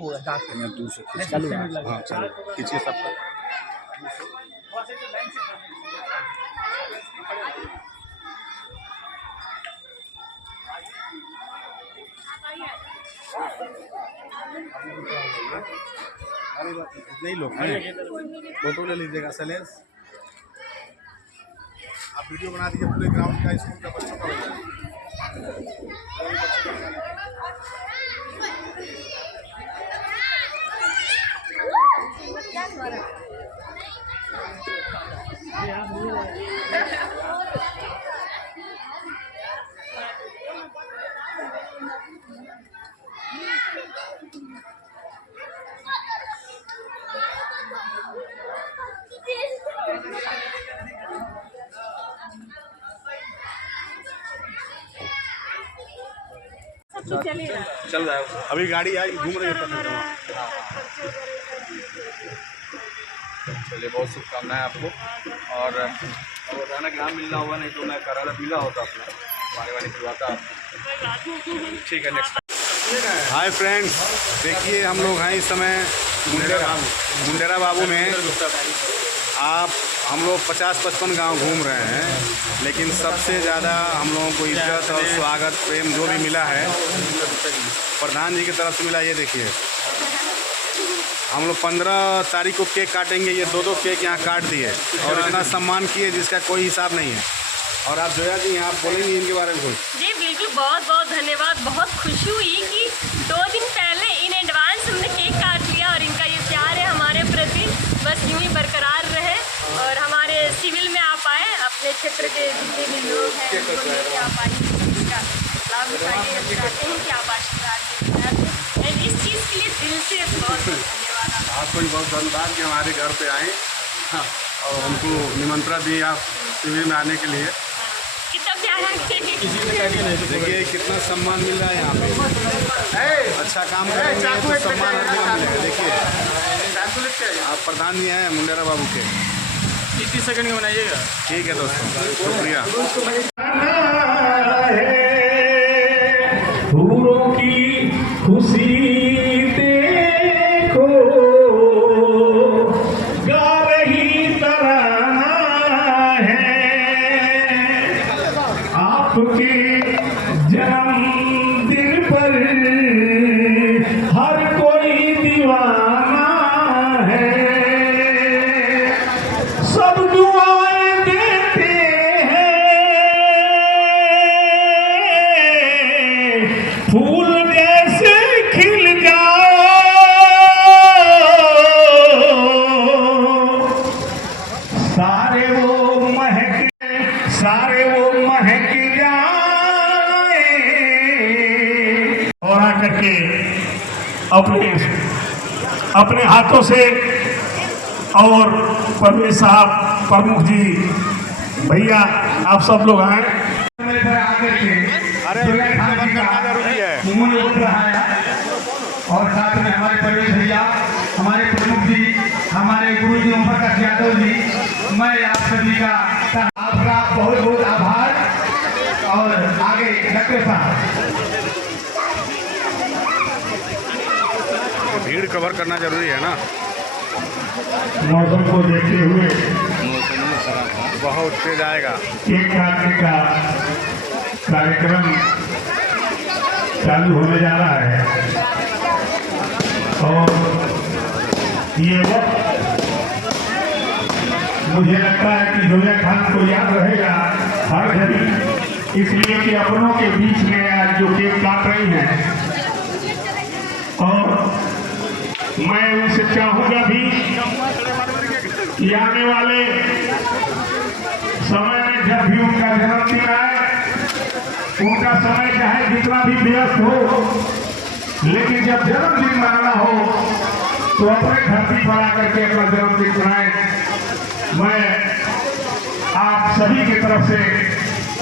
मैं दूर से चलो। हाँ चलो खींचिए सबका। अरे नहीं लोग फोटो ले लीजिएगा सैलेंस। आप वीडियो बना दीजिए पूरे ग्राउंड का, स्कूल का, बच्चों का। चल रहा है अभी गाड़ी आई घूम रही है। चलिए बहुत शुभकामनाएं आपको। और अचानक यहाँ मिलना हुआ, नहीं तो मैं करारा मिला होता अपना पानी वानी पिलवाता। ठीक है नेक्स्ट। हाय फ्रेंड्स, देखिए हम लोग हैं इस समय मुंडेरा बाबू में। हम लोग 50-55 गांव घूम रहे हैं, लेकिन सबसे ज़्यादा हम लोगों को इज्जत और स्वागत प्रेम जो भी मिला है प्रधान जी की तरफ से मिला। ये देखिए हम लोग 15 तारीख को केक काटेंगे, ये 2-2 केक यहाँ काट दिए और इतना सम्मान किए जिसका कोई हिसाब नहीं है। और आप जोया जी आप बोलेंगे इनके बारे में कुछ? जी बिल्कुल, बहुत बहुत धन्यवाद। बहुत खुशी हुई कि 2 दिन पहले इन एडवांस हमने केक काट लिया और इनका ये प्यार है हमारे प्रति बस यूँ ही बरकरार रहे। और हमारे सिविल में आप आए, अपने क्षेत्र के जितने भी लोग हैं आप आइए, इसका लाभ उठाइए। हम चाहते हैं कि आप आशीर्वाद दें। इस चीज़ के लिए दिल से बहुत धन्यवाद आपको भी बहुत धन्यवाद कि हमारे घर पे आए। हाँ, और उनको निमंत्रण दिए आप शिविर में आने के लिए। कितना प्यार है। देखिए कितना सम्मान मिल रहा है यहाँ पे। अच्छा काम करेंगे तो सम्मान हर जगह मिलेगा। देखिए आप प्रधान जी हैं मुंडेरा बाबू के। 30 सेकंड में बनाइएगा। ठीक है दोस्तों, शुक्रिया। की खुशी देखो गा रही तराना है, आपके जन्मदिन पर हर कोई दीवाना है। सब दुआएं देते हैं, फूल जैसे खिल जाओ, सारे वो महक जाए। और आकर के अपने हाथों से और परवेश साहब प्रमुख जी भैया आप सब लोग आए। अरे करना जरूरी है। और साथ में हमारे परवेश भैया, हमारे प्रमुख जी, हमारे गुरु जी ओम प्रकाश यादव जी, मैं आप सभी का आपका बहुत बहुत आभार। और आगे डॉक्टर साहब भीड़ कवर करना जरूरी है ना। मौसम को देखते हुए बहुत तेज आएगा। केक काटने का कार्यक्रम चालू होने जा रहा है और ये वक्त मुझे लगता है कि जोया खान को याद रहेगा हर घड़ी, इसलिए कि अपनों के बीच में आज जो केक काट रही हैं। और मैं उनसे चाहूंगा भी कि आने वाले समय में जब भी उनका जन्मदिन आए, उनका समय चाहे जितना भी व्यस्त हो, लेकिन जब जन्मदिन मनाना हो तो अपने धरती पर आकर के अपना जन्मदिन मनाए। मैं आप सभी की तरफ से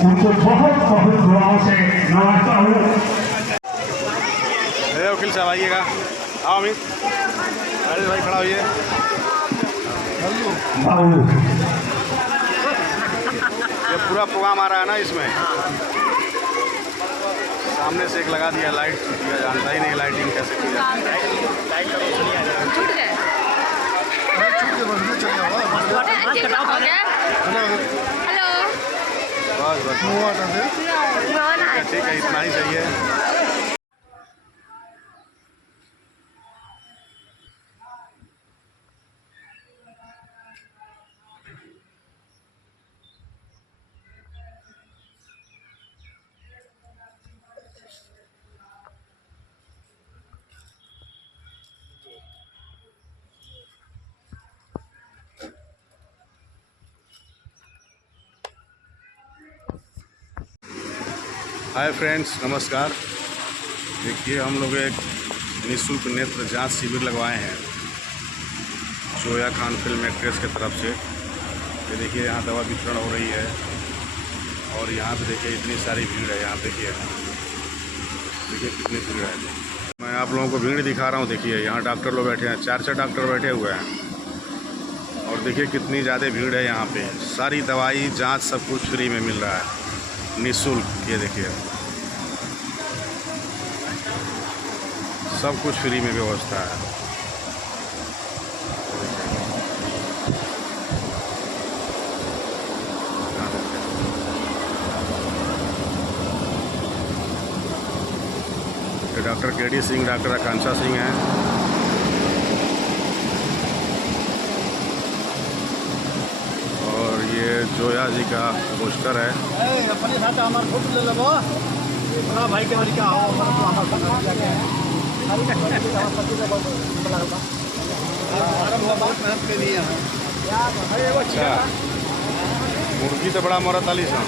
उनको बहुत बहुत दुआओं से नवाजता हूँ। वकील साहब आइएगा। आओ अमित, अरे भाई खड़ा होइए। ये पूरा प्रोग्राम आ रहा है ना, इसमें सामने से एक लगा दिया लाइट, जानता ही नहीं लाइटिंग कैसे की जाती है। ठीक है, इतना ही चाहिए। हाय फ्रेंड्स, नमस्कार। देखिए, हम लोग एक निःशुल्क नेत्र जांच शिविर लगवाए हैं जोया खान फिल्म एक्ट्रेस की तरफ से। ये देखिए, यहाँ दवा वितरण हो रही है और यहाँ पे देखिए इतनी सारी भीड़ है। यहाँ देखिए कितनी भीड़ है। मैं आप लोगों को भीड़ दिखा रहा हूँ। देखिए, यहाँ डॉक्टर लोग बैठे हैं, 4 डॉक्टर बैठे हुए हैं और देखिए कितनी ज़्यादा भीड़ है। यहाँ पे सारी दवाई, जाँच सब कुछ फ्री में मिल रहा है, निःशुल्क। ये देखिए सब कुछ फ्री में व्यवस्था है। ये doctor KD. Singh, doctor Akanksha Singh हैं। और ये जोया जी का पोस्टर है। अपने साथ हमारे फोटो ले लो भाई के क्या अच्छा, मुर्गी तो बड़ा मरत आली सा।